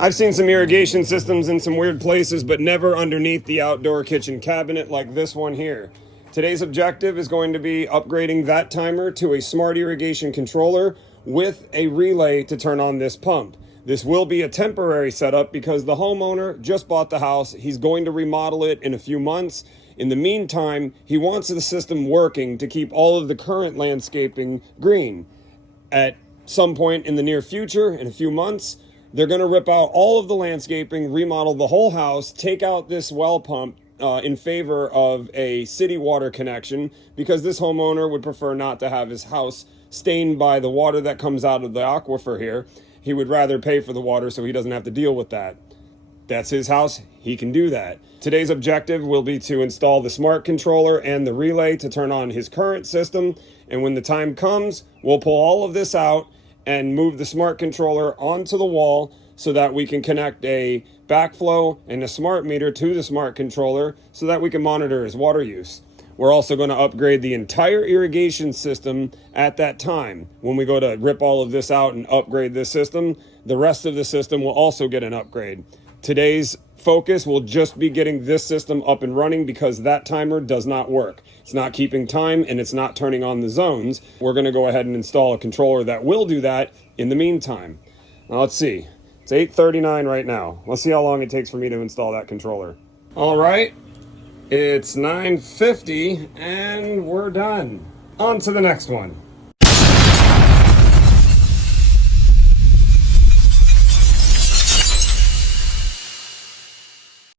I've seen some irrigation systems in some weird places, but never underneath the outdoor kitchen cabinet like this one here. Today's objective is going to be upgrading that timer to a smart irrigation controller with a relay to turn on this pump. This will be a temporary setup because the homeowner just bought the house. He's going to remodel it in a few months. In the meantime, he wants the system working to keep all of the current landscaping green. At some point in the near future, in a few months, they're going to rip out all of the landscaping, remodel the whole house, take out this well pump in favor of a city water connection because this homeowner would prefer not to have his house stained by the water that comes out of the aquifer here. He would rather pay for the water so he doesn't have to deal with that. That's his house. He can do that. Today's objective will be to install the smart controller and the relay to turn on his current system. And when the time comes, we'll pull all of this out and move the smart controller onto the wall so that we can connect a backflow and a smart meter to the smart controller so that we can monitor his water use. We're also going to upgrade the entire irrigation system at that time. When we go to rip all of this out and upgrade this system, the rest of the system will also get an upgrade. Today's focus will just be getting this system up and running because that timer does not work. It's not keeping time and it's not turning on the zones. We're going to go ahead and install a controller that will do that in the meantime. Now let's see. It's 8:39 right now. Let's see how long it takes for me to install that controller. All right. It's 9:50 and we're done. On to the next one.